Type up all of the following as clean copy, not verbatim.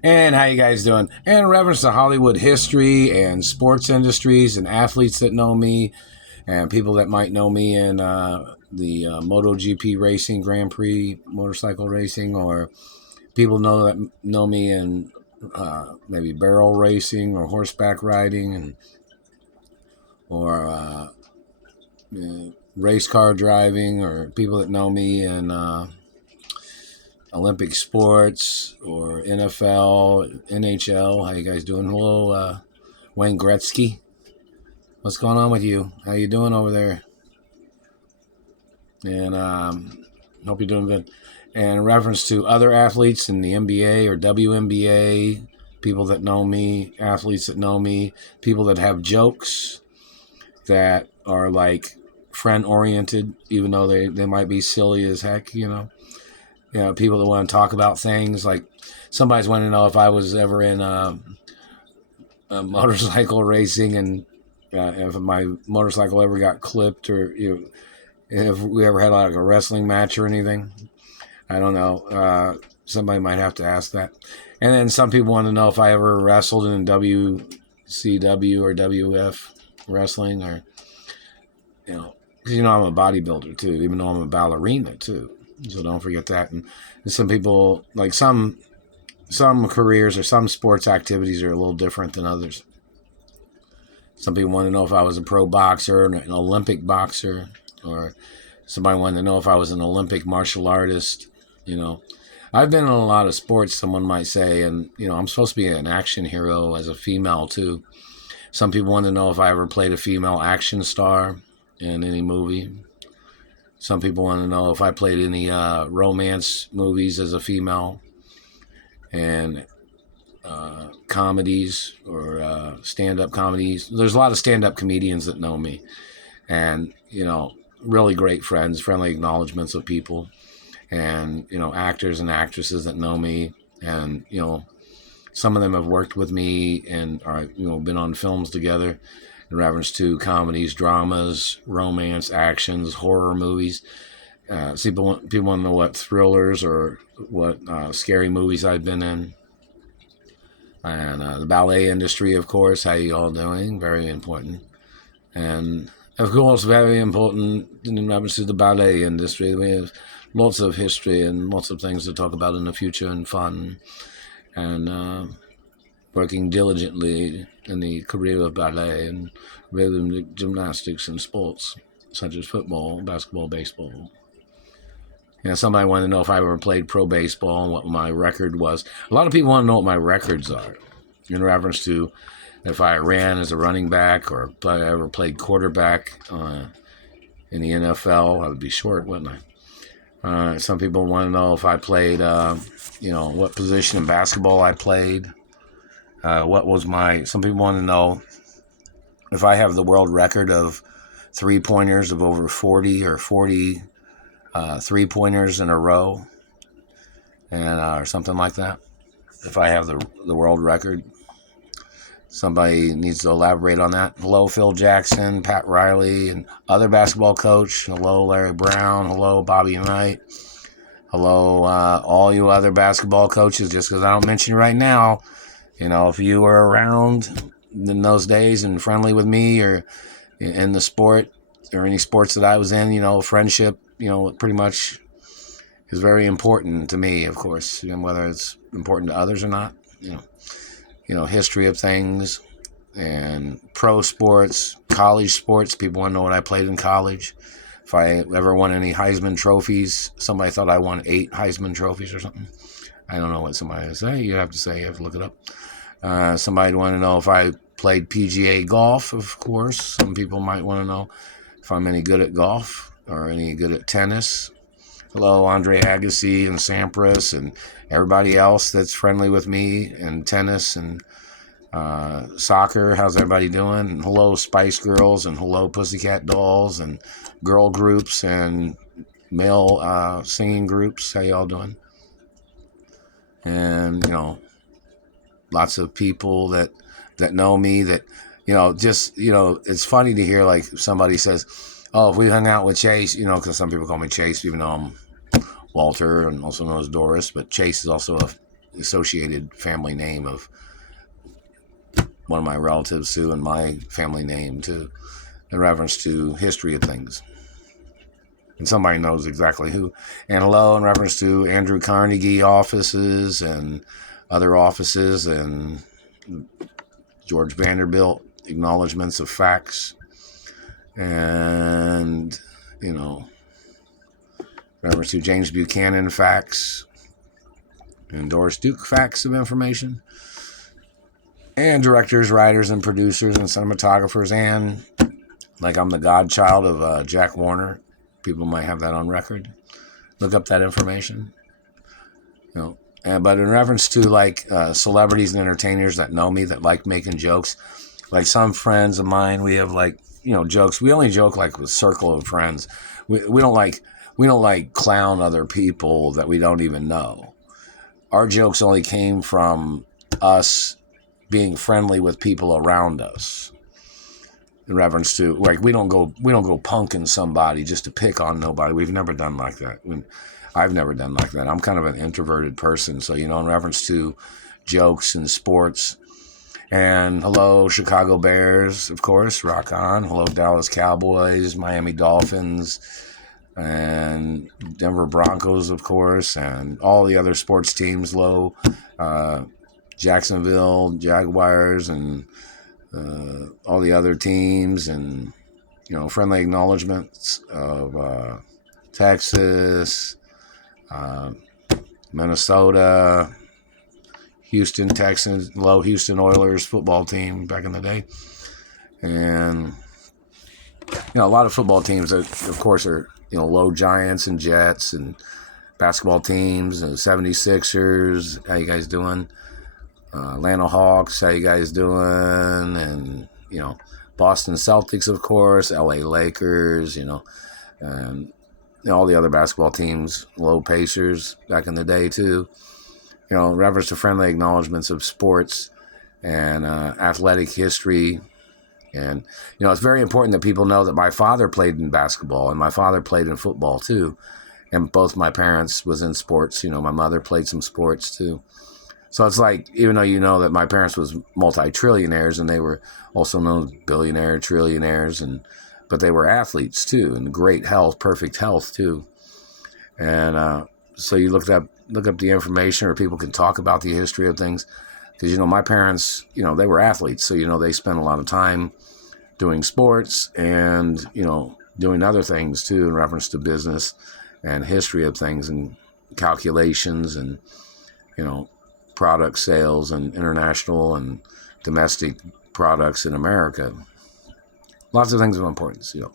And how you guys doing? And in reference to Hollywood history and sports industries and athletes that know me and people that might know me in the MotoGP racing, Grand Prix motorcycle racing, or people know me in maybe barrel racing or horseback riding, and or race car driving, or people that know me in Olympic sports or NFL, NHL. How you guys doing? Hello, Wayne Gretzky. What's going on with you? How you doing over there? And hope you're doing good. And in reference to other athletes in the NBA or WNBA, people that know me, athletes that know me, people that have jokes that are like friend oriented, even though they might be silly as heck, people that want to talk about things like somebody's wanting to know if I was ever in motorcycle racing, and if my motorcycle ever got clipped, or if we ever had like a wrestling match or anything. I don't know. Somebody might have to ask that. And then some people want to know if I ever wrestled in WCW or WF wrestling, or because I'm a bodybuilder too, even though I'm a ballerina too. So don't forget that. And some people, like some careers or some sports activities, are a little different than others. Some people want to know if I was a pro boxer, an Olympic boxer, or somebody wanted to know if I was an Olympic martial artist. I've been in a lot of sports, someone might say, and I'm supposed to be an action hero as a female too. Some people want to know if I ever played a female action star in any movie. Some people want to know if I played any romance movies as a female, and comedies or stand-up comedies. There's a lot of stand-up comedians that know me, and really great friends, friendly acknowledgments of people, and actors and actresses that know me, and some of them have worked with me and are been on films together in reference to comedies, dramas, romance, actions, horror movies. People want to know what thrillers or what scary movies I've been in. And the ballet industry, of course. How you all doing? Very important. And of course, very important in reference to the ballet industry. We have lots of history and lots of things to talk about in the future, and fun, and working diligently in the career of ballet and rhythmic gymnastics and sports such as football, basketball, baseball. Somebody wanted to know if I ever played pro baseball and what my record was. A lot of people want to know what my records are in reference to if I ran as a running back or if I ever played quarterback in the NFL. I would be short, wouldn't I? Some people want to know if I played, what position in basketball I played. Some people want to know if I have the world record of three-pointers of over 40 or 40 three-pointers in a row, and or something like that. If I have the world record. Somebody needs to elaborate on that. Hello, Phil Jackson, Pat Riley, and other basketball coach. Hello, Larry Brown. Hello, Bobby Knight. Hello, all you other basketball coaches. Just because I don't mention you right now, if you were around in those days and friendly with me or in the sport or any sports that I was in, friendship, pretty much is very important to me, of course, whether it's important to others or not. History of things and pro sports, college sports. People want to know what I played in college. If I ever won any Heisman trophies. Somebody thought I won 8 Heisman trophies or something. I don't know what somebody would say. You have to look it up. Somebody would want to know if I played PGA golf, of course. Some people might want to know if I'm any good at golf or any good at tennis. Hello, Andre Agassi and Sampras and everybody else that's friendly with me in tennis and soccer. How's everybody doing? And hello, Spice Girls, and hello, Pussycat Dolls, and girl groups and male singing groups. How y'all doing? And lots of people that know me that it's funny to hear like somebody says, oh, if we hung out with Chase, because some people call me Chase, even though I'm Walter and also known as Doris, but Chase is also associated family name of one of my relatives too, and my family name too, in reference to history of things. And somebody knows exactly who. And hello, in reference to Andrew Carnegie offices and other offices and George Vanderbilt acknowledgments of facts. And, you know, in reference to James Buchanan facts and Doris Duke facts of information. And directors, writers, and producers and cinematographers. And like I'm the godchild of Jack Warner. People might have that on record. Look up that information. You know, but in reference to like celebrities and entertainers that know me, that like making jokes, like some friends of mine, we have like, you know, jokes. We only joke like with a circle of friends. We don't like clown other people that we don't even know. Our jokes only came from us being friendly with people around us. In reference to, like, we don't go punking somebody just to pick on nobody. We've never done like that. I've never done like that. I'm kind of an introverted person. So, you know, in reference to jokes and sports, and hello, Chicago Bears, of course, rock on. Hello, Dallas Cowboys, Miami Dolphins, and Denver Broncos, of course, and all the other sports teams, Jacksonville Jaguars, and all the other teams, and, you know, friendly acknowledgments of Texas, Minnesota, Houston Texans, Houston Oilers football team back in the day. And, you know, a lot of football teams that, of course, are, you know, low Giants and Jets, and basketball teams, and 76ers, how you guys doing? Atlanta Hawks, how you guys doing? And, you know, Boston Celtics, of course, LA Lakers, you know, and, you know, all the other basketball teams, low Pacers back in the day too. You know, in reference to friendly acknowledgments of sports and athletic history. And, you know, it's very important that people know that my father played in basketball and my father played in football too. And both my parents was in sports. You know, my mother played some sports too. So it's like, even though you know that my parents was multi-trillionaires and they were also known as billionaire, trillionaires, but they were athletes too, and great health, perfect health too. And so you look up the information, or people can talk about the history of things. Because, you know, my parents, you know, they were athletes. So, you know, they spent a lot of time doing sports and, you know, doing other things too in reference to business and history of things and calculations and, you know, product sales and international and domestic products in America. Lots of things of importance, you know.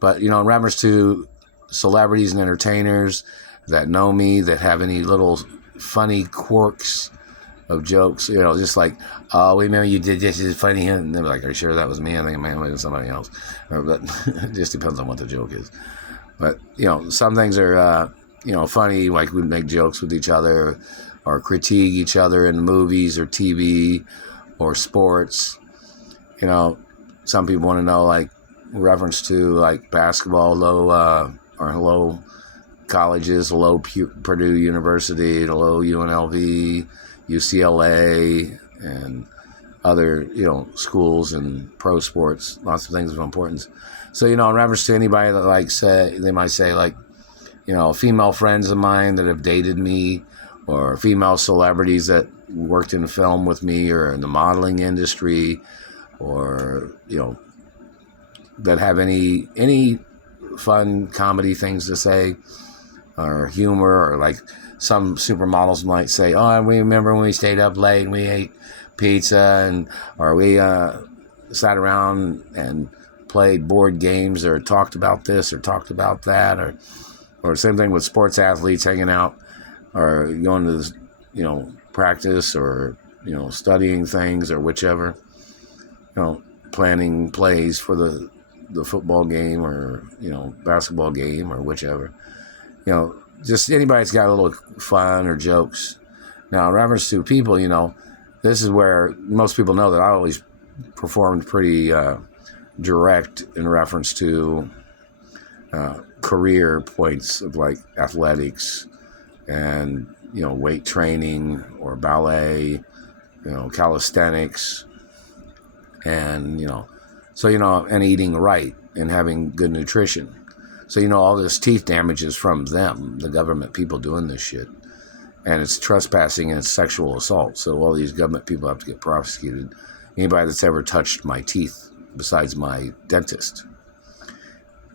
But, you know, in reference to celebrities and entertainers that know me, that have any little funny quirks of jokes, you know, just like, oh, we remember you did this, is funny, and they're like, are you sure that was me? I think it might have been somebody else. But it just depends on what the joke is. But, you know, some things are, you know, funny, like we make jokes with each other or critique each other in movies or TV or sports. You know, some people want to know, like, reference to, like, basketball, hello colleges, hello Purdue University, hello UNLV, UCLA, and other, you know, schools and pro sports, lots of things of importance. So, you know, in reference to anybody that, like, they might say, like, you know, female friends of mine that have dated me, or female celebrities that worked in film with me or in the modeling industry, or, you know, that have any fun comedy things to say, or humor, or like some supermodels might say, oh, we remember when we stayed up late and we ate pizza, or we sat around and played board games, or talked about this or talked about that, or same thing with sports athletes hanging out or going to this, you know, practice, or, you know, studying things, or whichever, you know, planning plays for the football game, or, you know, basketball game, or whichever. You know, just anybody that's got a little fun or jokes. Now, in reference to people, you know, this is where most people know that I always performed pretty direct in reference to career points of, like, athletics and weight training or ballet, calisthenics, and, and eating right and having good nutrition. So, all this teeth damage is from them, the government people doing this shit. And it's trespassing and it's sexual assault. So all these government people have to get prosecuted. Anybody that's ever touched my teeth besides my dentist.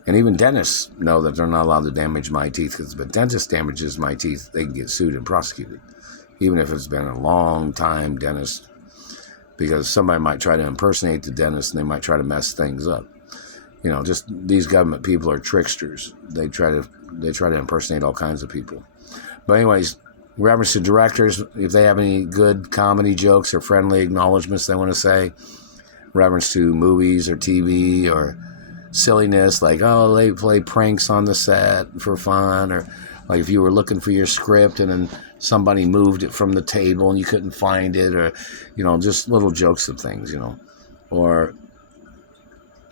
And even dentists know that they're not allowed to damage my teeth, because if a dentist damages my teeth, they can get sued and prosecuted. Even if it's been a long time dentist, because somebody might try to impersonate the dentist and they might try to mess things up. Just these government people are tricksters. They try to impersonate all kinds of people. But anyways, reference to directors, if they have any good comedy jokes or friendly acknowledgments they want to say, reference to movies or TV or silliness, like, oh, they play pranks on the set for fun, or like if you were looking for your script and then somebody moved it from the table and you couldn't find it, or, just little jokes of things, or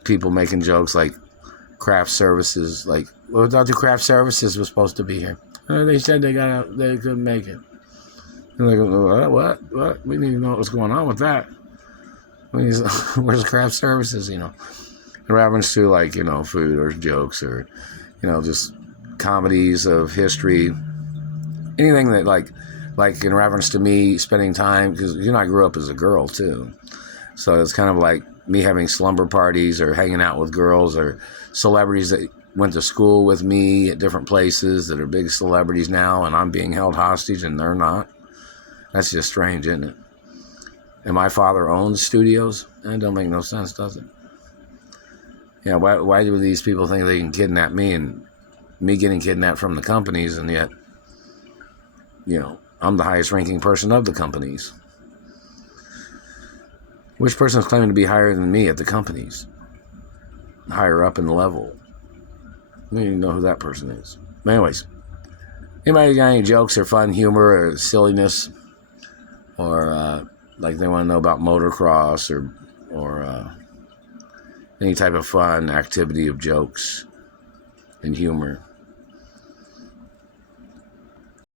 people making jokes like craft services, like, well, Dr. Craft Services was supposed to be here. They said they couldn't make it. And they go, what? We didn't even know what was going on with that. Where's Craft Services, In reference to, like, food or jokes or, just comedies of history. Anything that, like in reference to me spending time, because, I grew up as a girl, too. So it's kind of like me having slumber parties or hanging out with girls or celebrities that went to school with me at different places that are big celebrities now, and I'm being held hostage and they're not. That's just strange, isn't it? And my father owns studios. That don't make no sense, does it? Yeah, why do these people think they can kidnap me, and me getting kidnapped from the companies, and yet, I'm the highest ranking person of the companies. Which person is claiming to be higher than me at the companies? Higher up in the level. I don't even know who that person is. But anyways, anybody got any jokes or fun humor or silliness, or like they want to know about motocross or any type of fun activity of jokes and humor?